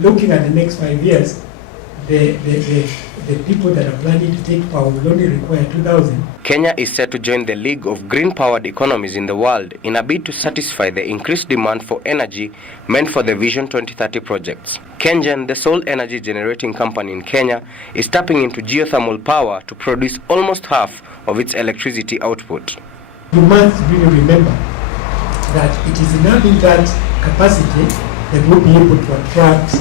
looking at the next 5 years, the people that are planning to take power will only require 2,000. Kenya is set to join the League of Green-Powered Economies in the world in a bid to satisfy the increased demand for energy meant for the Vision 2030 projects. KENGEN, the sole energy generating company in Kenya, is tapping into geothermal power to produce almost half of its electricity output. You must really remember that it is in having that capacity that we'll be able to attract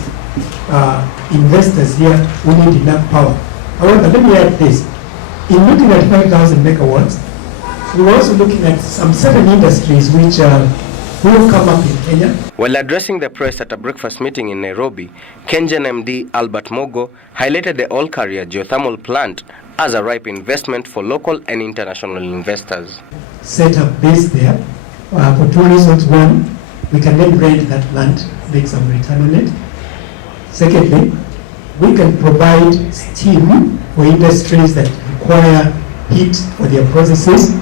investors here who need enough power. However, let me add this. In looking at 5,000 megawatts, we're also looking at some certain industries which will come up in Kenya. While addressing the press at a breakfast meeting in Nairobi, KENGEN MD Albert Mogo highlighted the all-career geothermal plant as a ripe investment for local and international investors. Set up base there for two reasons. One, we can then rent that land, make some return on it. Secondly, we can provide steam for industries that require heat for their processes.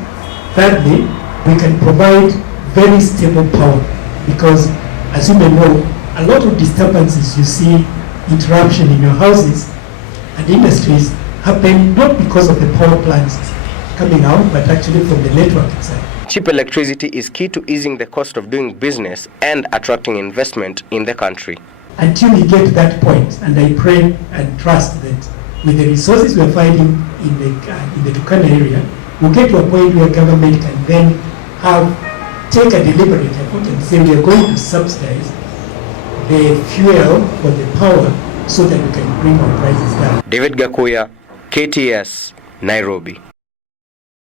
Thirdly, we can provide very stable power because, as you may know, a lot of disturbances you see, interruption in your houses and industries happen not because of the power plants coming out, but actually from the network itself. Cheap electricity is key to easing the cost of doing business and attracting investment in the country. Until we get to that point, and I pray and trust that with the resources we are finding in the Turkana area, we'll get to a point where government can then take a deliberate effort and say we are going to subsidize the fuel for the power so that we can bring our prices down. David Gakuya, KTS, Nairobi.